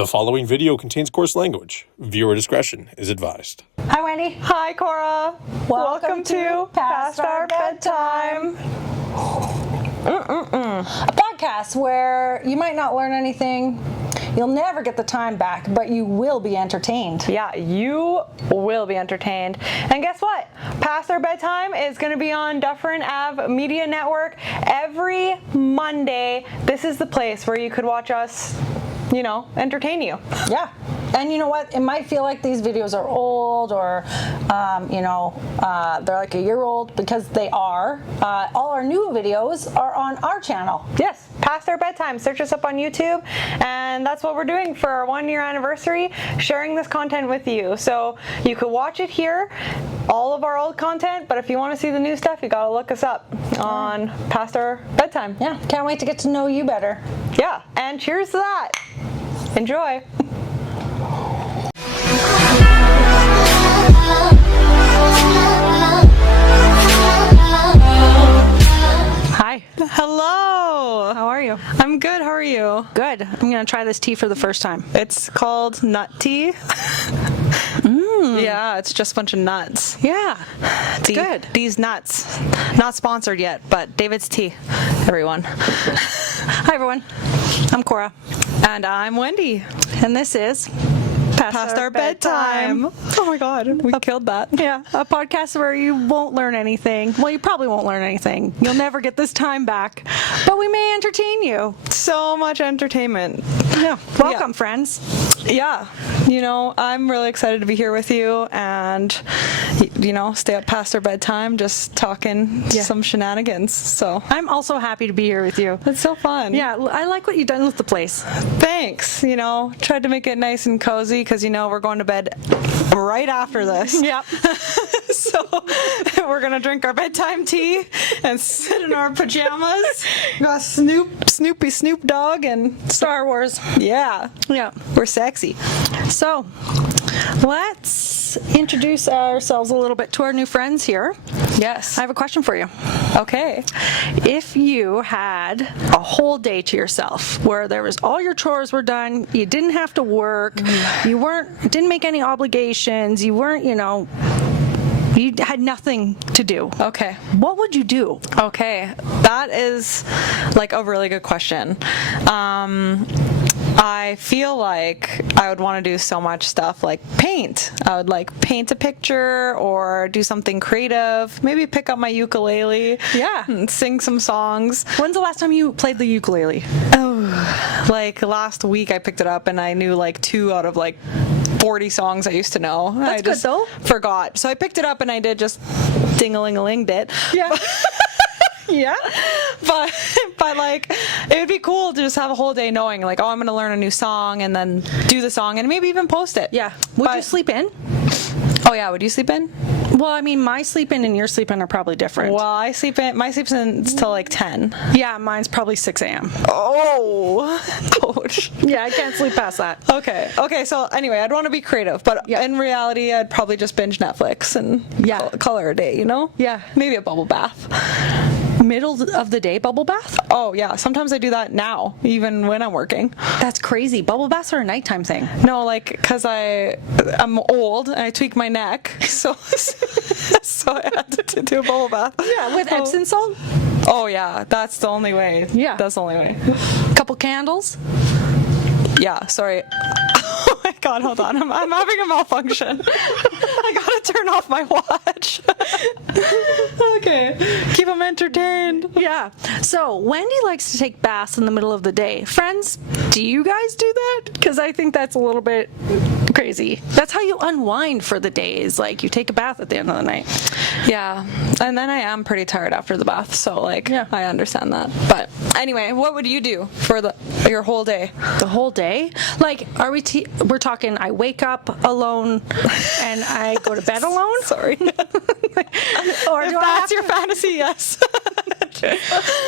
The following video contains coarse language. Viewer discretion is advised. Hi, Wendy. Hi, Cora. Welcome to Past Our Bedtime. A podcast where you might not learn anything. You'll never get the time back, but you will be entertained. Yeah, you will be entertained. And guess what? Past Our Bedtime is going to be on Dufferin Ave Media Network every Monday. This is the place where you could watch us, entertain you. Yeah. And you know what? It might feel like these videos are old or, they're like a year old because they are. All our new videos are on our channel. Yes, Past Our Bedtime. Search us up on YouTube. And that's what we're doing for our 1-year anniversary, sharing this content with you. So you could watch it here, all of our old content, but if you want to see the new stuff, you got to look us up on Past Our Bedtime. Yeah, can't wait to get to know you better. Yeah, and cheers to that. Enjoy. Hi. Hello. How are you? I'm good. How are you? Good. I'm going to try this tea for the first time. It's called nut tea. Yeah, it's just a bunch of nuts. Yeah, it's good. These nuts. Not sponsored yet, but David's tea, everyone. Hi, everyone. I'm Cora. And I'm Wendy. And this is Past Our Bedtime. Oh my God, we killed that. Yeah, a podcast where you won't learn anything. Well, you probably won't learn anything. You'll never get this time back, but we may entertain you. So much entertainment. Yeah. Welcome, friends. Yeah, I'm really excited to be here with you and, stay up past our bedtime just talking some shenanigans. So I'm also happy to be here with you. It's so fun. Yeah, I like what you've done with the place. Thanks. Tried to make it nice and cozy because, we're going to bed right after this. Yep. So we're going to drink our bedtime tea and sit in our pajamas. Got Snoopy Snoop Dogg and Star Wars. Yeah. Yeah. We're sexy. So let's introduce ourselves a little bit to our new friends here. Yes. I have a question for you. Okay. If you had a whole day to yourself where there was all your chores were done, you didn't have to work, you didn't make any obligations, you weren't, you had nothing to do. Okay. What would you do? Okay. That is a really good question. I feel like I would want to do so much stuff like paint. I would paint a picture or do something creative. Maybe pick up my ukulele. Yeah. And sing some songs. When's the last time you played the ukulele? Oh, last week I picked it up and I knew 2 out of 40 songs I used to know. That's good though. Forgot. So I picked it up and I did just ding-a-ling-a-ling it. Yeah. Yeah, but it would be cool to just have a whole day knowing I'm going to learn a new song and then do the song and maybe even post it. Yeah. Would you sleep in? Oh yeah, would you sleep in? Well, I mean, my sleep in and your sleep in are probably different. Well, my sleep's in till 10. Yeah, mine's probably 6 a.m. Oh, ouch. Yeah, I can't sleep past that. Okay. So anyway, I'd want to be creative, but in reality, I'd probably just binge Netflix and color a day. Yeah. Maybe a bubble bath. Middle of the day bubble bath? Oh yeah, sometimes I do that now, even when I'm working. That's crazy. Bubble baths are a nighttime thing. No, because I'm old and I tweak my neck, so I had to do a bubble bath. Yeah, with Epsom salt? Oh yeah, that's the only way. Yeah. That's the only way. Couple candles? Yeah, sorry. Oh my God, hold on. I'm having a malfunction. I gotta turn off my watch. Okay. Keep them entertained. Yeah. So, Wendy likes to take baths in the middle of the day. Friends, do you guys do that? Because I think that's a little bit crazy. That's how you unwind for the day, is you take a bath at the end of the night. Yeah. And then I am pretty tired after the bath, so I understand that. But anyway, what would you do for your whole day? The whole day? We're talking I wake up alone and I go to bed alone? Sorry. Or if that's your fantasy, yes.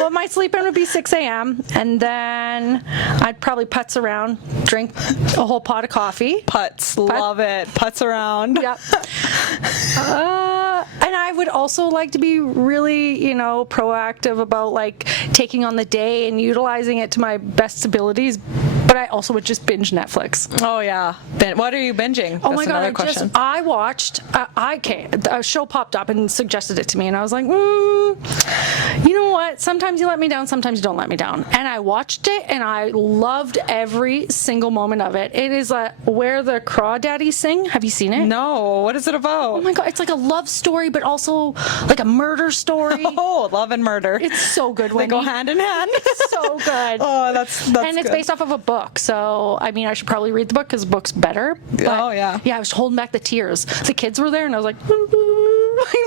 Well, my sleep-in would be 6 a.m. and then I'd probably putz around, drink a whole pot of coffee. Putz, love it. Putz around. Yep. And I would also like to be really, proactive about taking on the day and utilizing it to my best abilities. but I also would just binge Netflix. Oh yeah. What are you binging? Oh my god! I watched. A show popped up and suggested it to me, and I was like, you know what? Sometimes you let me down, sometimes you don't let me down. And I watched it, and I loved every single moment of it. It is Where the Crawdaddies Sing. Have you seen it? No. What is it about? Oh my god! It's like a love story, but also like a murder story. Oh, love and murder. It's so good. They go hand in hand. It's so good. Oh, that's and it's good. based off of a book, so I mean, I should probably read the book because the book's better. But, oh yeah. Yeah, I was holding back the tears. The kids were there, and I was like,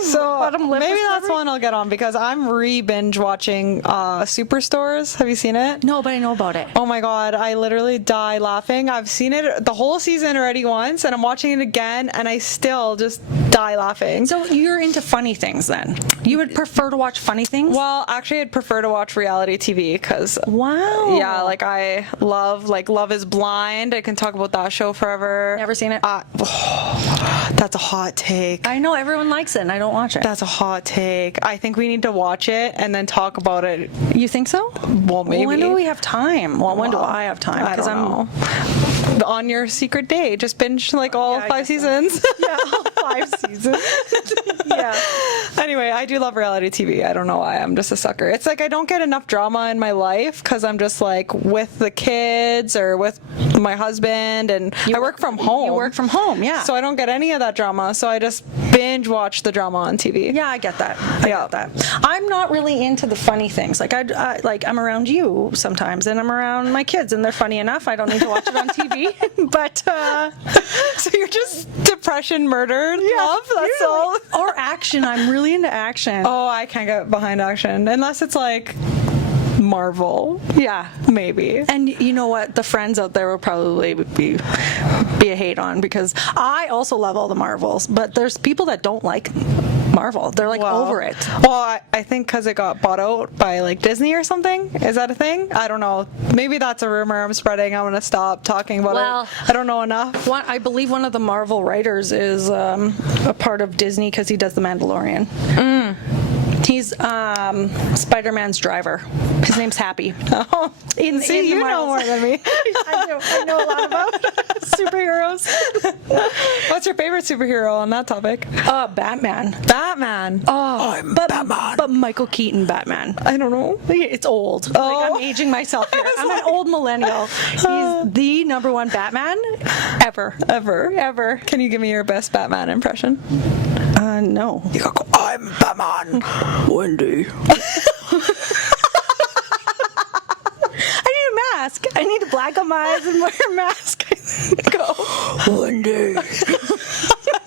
so let 'em live maybe this that's memory. one I'll get on because I'm binge watching Superstores. Have you seen it? No, but I know about it. Oh my god, I literally die laughing. I've seen it the whole season already once, and I'm watching it again, and I still just die laughing. So you're into funny things then? You would prefer to watch funny things? Well, actually, I'd prefer to watch reality TV because Wow. yeah, like I love Love is Blind. I can talk about that show forever. Never seen it. That's a hot take. I know everyone likes it, and I don't watch it. That's a hot take. I think we need to watch it and then talk about it. You think so? Well, maybe. When do we have time? Well, when do I have time? I don't know. On your secret day, just binge like all Yeah, I 5 guess so. seasons. Yeah, all 5 seasons. Yeah. Anyway, I do love reality TV. I don't know why. I'm just a sucker. It's like I don't get enough drama in my life because I'm just like with the kids or with my husband, and I work from home. You work from home, yeah. So I don't get any of that drama. So I just binge watch the drama on TV. Yeah, I get that. I Yeah. get that. I'm not really into the funny things. Like I'm around you sometimes, and I'm around my kids, and they're funny enough. I don't need to watch it on TV. But So you're just depression, murder, love. That's all. Or action. I'm really into action. Oh, I can't get behind action unless it's like Marvel. Yeah. Maybe. And you know what? The friends out there will probably be a hate on because I also love all the Marvels, but there's people that don't like Marvel. They're like over it. Well, I think because it got bought out by like Disney or something. Is that a thing? I don't know. Maybe that's a rumor I'm spreading. I'm going to stop talking about it. I don't know enough. I believe one of the Marvel writers is a part of Disney because he does The Mandalorian. He's Spider-Man's driver. His name's Happy. Oh, in you know more than me. I know a lot about superheroes. What's your favorite superhero on that topic? Batman. Batman. Oh, Batman. But Michael Keaton Batman. I don't know. It's old. Like I'm aging myself here. I'm an old millennial. He's the #1 Batman ever. Can you give me your best Batman impression? No. You gotta go, I'm Batman. Wendy. I need a mask. I need to black out my eyes and wear a mask. Go. Wendy.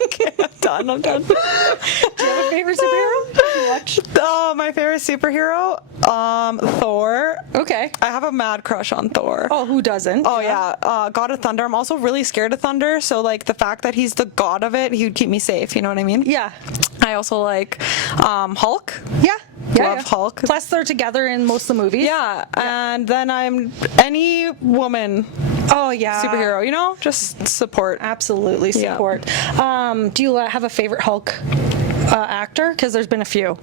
Okay, I'm done. Do you have a favorite superhero? Watch. Oh, my favorite superhero? Thor. Okay. I have a mad crush on Thor. Oh, who doesn't? Oh yeah, God of Thunder. I'm also really scared of thunder, so like the fact that he's the god of it, he would keep me safe. You know what I mean? Yeah. I also like Hulk. Yeah. Love Hulk. Plus, they're together in most of the movies. Yeah, and then I'm any woman Oh yeah. superhero. You know, just support. Absolutely Yeah. support. Do you have a favorite Hulk actor? Because there's been a few.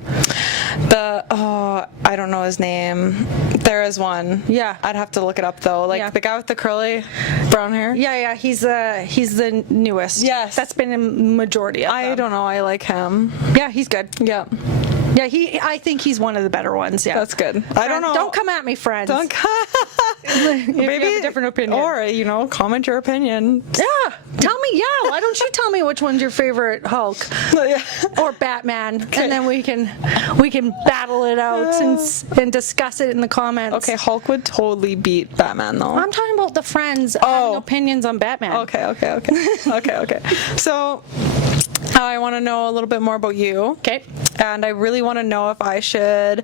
I don't know his name. There is one. Yeah. I'd have to look it up though. Like Yeah. the guy with the curly brown hair. Yeah, he's the newest. Yes. That's been in majority of I them. don't know. I like him. Yeah, he's good. Yeah. Yeah, I think he's one of the better ones. Yeah. That's good. I don't know. Don't come at me, friends. Don't if you have a different opinion. Or, comment your opinion. Yeah, tell me. Yeah, why don't you tell me which one's your favorite Hulk or Batman, and then we can battle it out and discuss it in the comments. Okay, Hulk would totally beat Batman though. I'm talking about the friends having opinions on Batman. Okay. So, I want to know a little bit more about you. Okay. And I really want to know if I should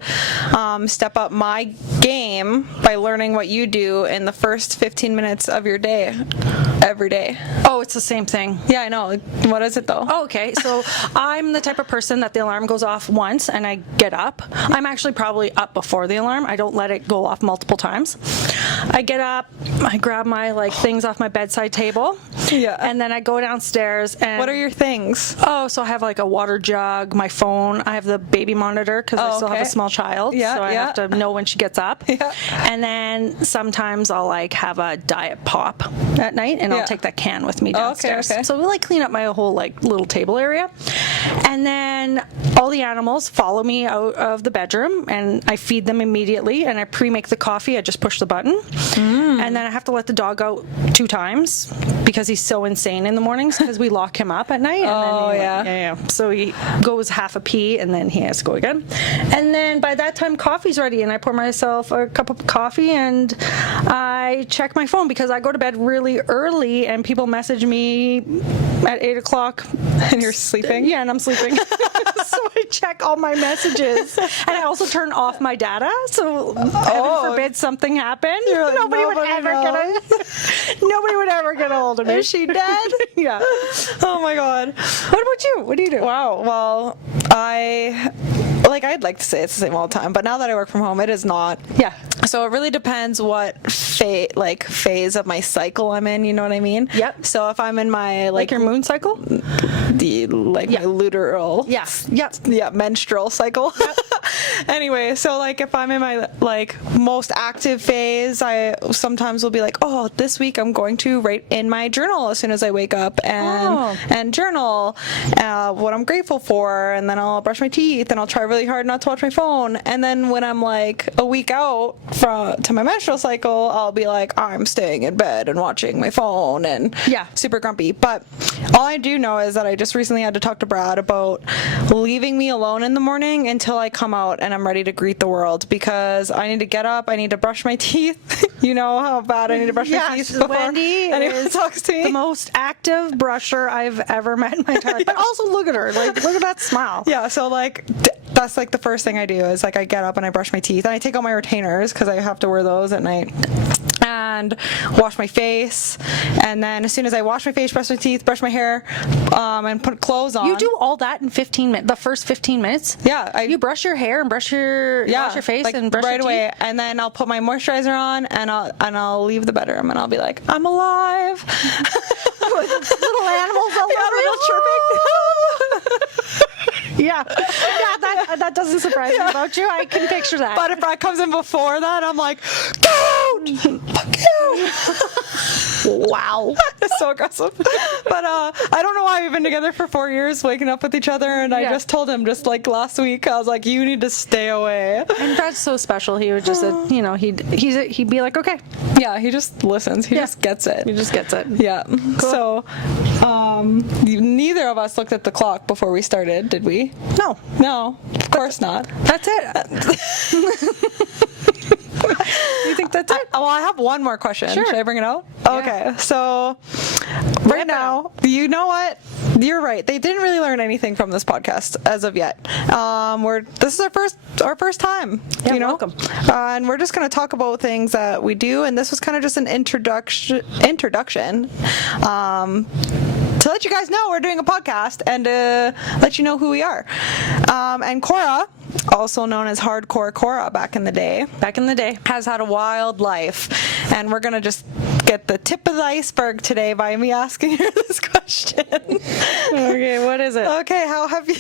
step up my game by learning what you do in the first 15 minutes of your day, every day. Oh, it's the same thing. Yeah, I know. What is it though? Oh, okay, so I'm the type of person that the alarm goes off once and I get up. I'm actually probably up before the alarm. I don't let it go off multiple times. I get up, I grab my things off my bedside table, Yeah. and then I go downstairs and... What are your things? Oh, so I have a water jug, my phone. phone, I have the baby monitor because I still have a small child. Yeah, so I have to know when she gets up. Yeah. And then sometimes I'll like have a diet pop at night, and I'll take that can with me downstairs. Okay. So we like clean up my whole like little table area. And then all the animals follow me out of the bedroom, and I feed them immediately, and I pre-make the coffee. I just push the button. And then I have to let the dog out 2 times because he's so insane in the mornings because we lock him up at night. And then so he goes half a pee, and then he has to go again. And then by that time, coffee's ready, and I pour myself a cup of coffee, and I check my phone because I go to bed really early, and people message me at 8 o'clock. And you're sleeping? Yeah, and I'm sleeping. So I check all my messages. And I also turn off my data, so heaven forbid something happened. Like, nobody would ever get a hold of me. Is she dead? Yeah. Oh my god. What about you? What do you do? Wow. Well, I'd like to say it's the same all the time, but now that I work from home, it is not. Yeah. So it really depends what phase of my cycle I'm in. You know what I mean? Yep. So if I'm in my Like your moon cycle? my literal menstrual cycle. Yep. Anyway, so like if I'm in my like most active phase, I sometimes will be like, oh, this week I'm going to write in my journal as soon as I wake up and journal what I'm grateful for, and then I'll brush my teeth and I'll try really hard not to watch my phone. And then when I'm like a week out to my menstrual cycle, I'll be like, I'm staying in bed and watching my phone and super grumpy. But all I do know is that I just recently had to talk to Brad about leaving me alone in the morning until I come out and I'm ready to greet the world, because I need to get up, I need to brush my teeth. You know how bad I need to brush my teeth before Wendy anyone talks to me. The most active brusher I've ever met in my entire life. But also look at her, like look at that smile. Yeah, so like that's like the first thing I do is like I get up and I brush my teeth, and I take out my retainers because I have to wear those at night, and wash my face. And then as soon as I wash my face, brush my teeth, brush my hair, and put clothes on. You do all that in 15 minutes, the first 15 minutes? Yeah. You brush your hair and wash your face like and brush right your away. teeth? And then I'll put my moisturizer on, and I'll leave the bedroom, and I'll be like, I'm alive. Little animals all over little chirping. Yeah, that doesn't surprise me about you. I can picture that. But if Brad comes in before that, I'm like, get out! Fuck you! Wow. It's so aggressive. But I don't know why we've been together for 4 years, waking up with each other, and I just told him just like last week, I was like, you need to stay away. And Brad's so special. He would just, he'd be like, okay. Yeah, he just listens. He just gets it. He just gets it. Yeah. Cool. So, neither of us looked at the clock before we started, did we? No, of course not. That's it. You think that's it? Well, I have one more question. Sure. Should I bring it out? Yeah. Okay, so right now, you know what? You're right. They didn't really learn anything from this podcast as of yet. This is our first time. Yeah, you know? welcome. And we're just going to talk about things that we do, and this was kind of just an introduction. To let you guys know we're doing a podcast and let you know who we are. And Cora, also known as Hardcore Cora back in the day, has had a wild life. And we're going to just get the tip of the iceberg today by me asking her this question. Okay, what is it? Okay, how have you...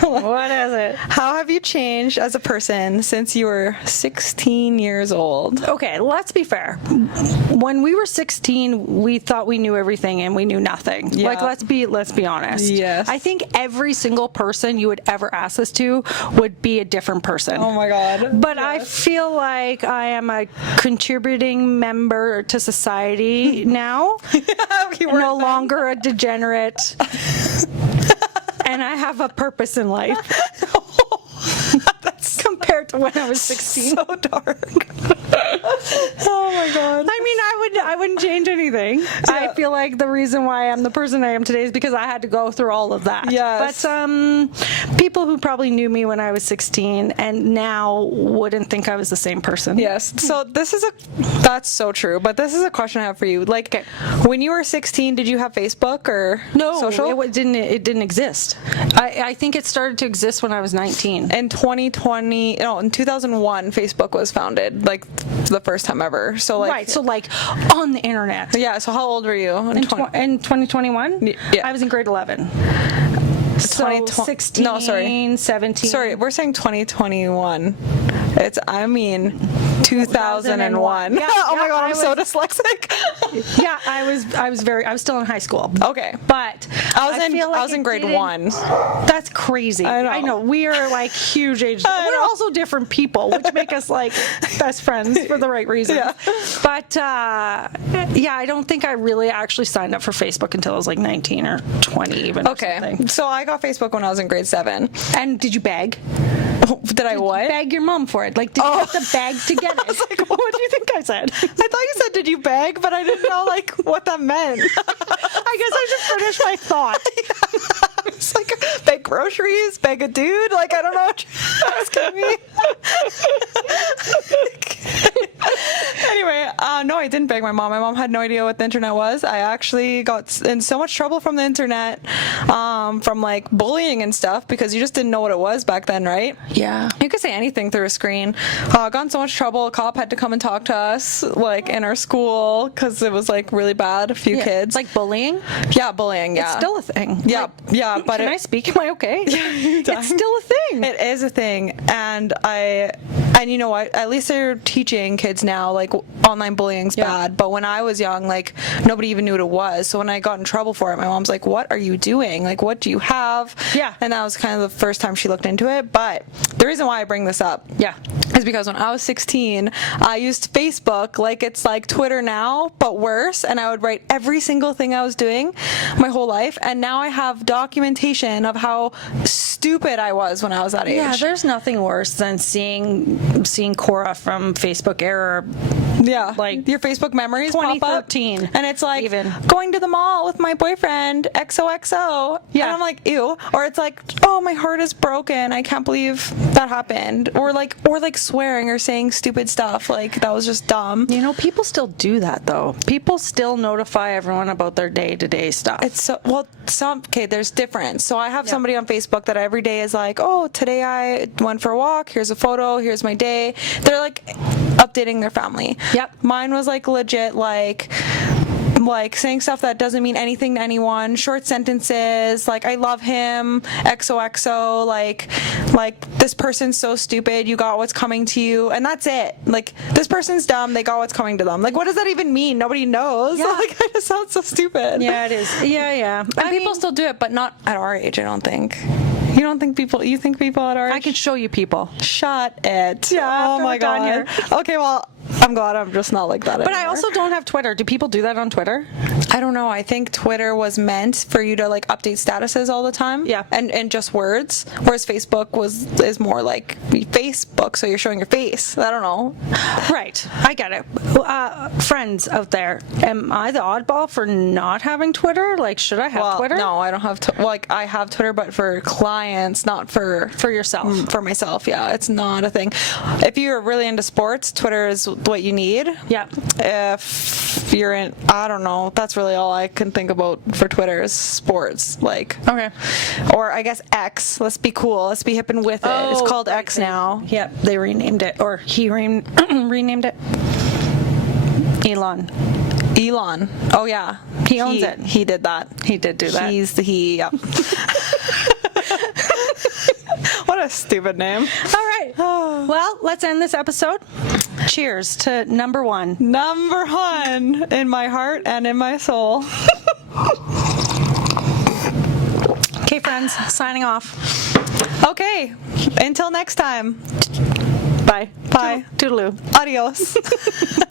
What is it? How have you changed as a person since you were 16 years old? Okay, let's be fair. When we were 16, we thought we knew everything and we knew nothing. Yeah. Like, let's be honest. Yes. I think every single person you would ever ask this to would be a different person. Oh my God. But yes. I feel like I am a contributing member to society now. No longer a degenerate. And I have a purpose in life. That's compared to when I was 16. So dark. Oh my God. I mean, I wouldn't change anything. Yeah. I feel like the reason why I'm the person I am today is because I had to go through all of that. Yes. But people who probably knew me when I was 16 and now wouldn't think I was the same person. Yes. So that's so true. But this is a question I have for you. Like, when you were 16, did you have Facebook or social? It didn't exist. I think it started to exist when I was 19. In 2001, Facebook was founded, like the first time ever. So like, right. So like on the internet. Yeah. So how old were you in 2021? Yeah. I was in grade 11. So 2020 16, no, sorry. 17. Sorry, we're saying 2021. It's, I mean, 2001. Yeah, oh my yeah, God, I'm so I dyslexic. Yeah, I was still in high school. Okay. But I feel like was in it grade didn't- 1. That's crazy. I know. We are like huge age. I We're know. also different people, which make us like best friends for the right reasons. Yeah. But yeah, I don't think I really actually signed up for Facebook until I was like 19 or 20 even. Or Okay. something. So I got Facebook when I was in grade 7. And did you beg? Did I what? Beg your mom for it? Like, did you have to beg to get it? was like, what do you think I said? I thought you said, did you beg? But I didn't know, like, what that meant. I guess I should finish my thought. It's like, beg groceries, beg a dude. Like, I don't know what you're asking me. Anyway, no, I didn't beg my mom. My mom had no idea what the internet was. I actually got in so much trouble from the internet, from like bullying and stuff, because you just didn't know what it was back then, right? Yeah. You could say anything through a screen. Got in so much trouble. A cop had to come and talk to us, like in our school, because it was like really bad. A few kids. Like bullying? Yeah, bullying. Yeah, It's still a thing. Yeah, Like, yeah. But can I speak? Am I okay? It's still a thing. It is a thing, and you know what? At least they're teaching kids now, like online bullying's bad. But when I was young, like nobody even knew what it was. So when I got in trouble for it, my mom's like, "What are you doing? Like, what do you have?" Yeah. And that was kind of the first time she looked into it. But the reason why I bring this up, Yeah. is because when I was 16, I used Facebook like it's like Twitter now, but worse. And I would write every single thing I was doing my whole life. And now I have documentation of how stupid I was when I was that age. Yeah, there's nothing worse than seeing Cora from Facebook era. Yeah, like your Facebook memories pop up, 2013, and it's like even. going to the mall with my boyfriend XOXO. Yeah. And I'm like, ew. Or it's like, oh, my heart is broken. I can't believe that happened. Or like swearing or saying stupid stuff. Like that was just dumb. You know, people still do that though. People still notify everyone about their day-to-day stuff. It's so well. Okay, there's difference. So I have somebody on Facebook that every day is like, oh, today I went for a walk. Here's a photo. Here's my day. They're like updating their family. Yep. Mine was like legit, like saying stuff that doesn't mean anything to anyone, short sentences, like I love him, XOXO, like this person's so stupid, you got what's coming to you, and that's it. Like this person's dumb, they got what's coming to them. Like what does that even mean? Nobody knows. Yeah. Like I just sound so stupid. Yeah, it is. Yeah. And people still do it, but not at our age, I don't think. You don't think people, you think people at our age? I could show you people. Shut it. Yeah, Oh after my we're done God. here. Okay, well, I'm glad I'm just not like that But anymore. I also don't have Twitter. Do people do that on Twitter? I don't know. I think Twitter was meant for you to like update statuses all the time. Yeah. And just words. Whereas Facebook is more like Facebook, so you're showing your face. I don't know. Right. I get it. Friends out there, am I the oddball for not having Twitter? Like, should I have Twitter? No, I don't have like I have Twitter, but for clients, not for yourself. For myself, yeah. It's not a thing. If you're really into sports, Twitter is what you need. Yeah. If you're in, I don't know. That's really all I can think about for Twitter is sports. Like, Okay. or I guess X. Let's be cool. Let's be hip and with it. It's called X now. Yep, they renamed it, or he renamed it. Elon. Oh yeah, He owns it. He did that. He did do that. He's the he. Yep. What a stupid name. All right. Well, let's end this episode. Cheers to number one. Number one in my heart and in my soul. Okay, friends, signing off. Okay, until next time. Bye. Bye. Toodaloo. Adios.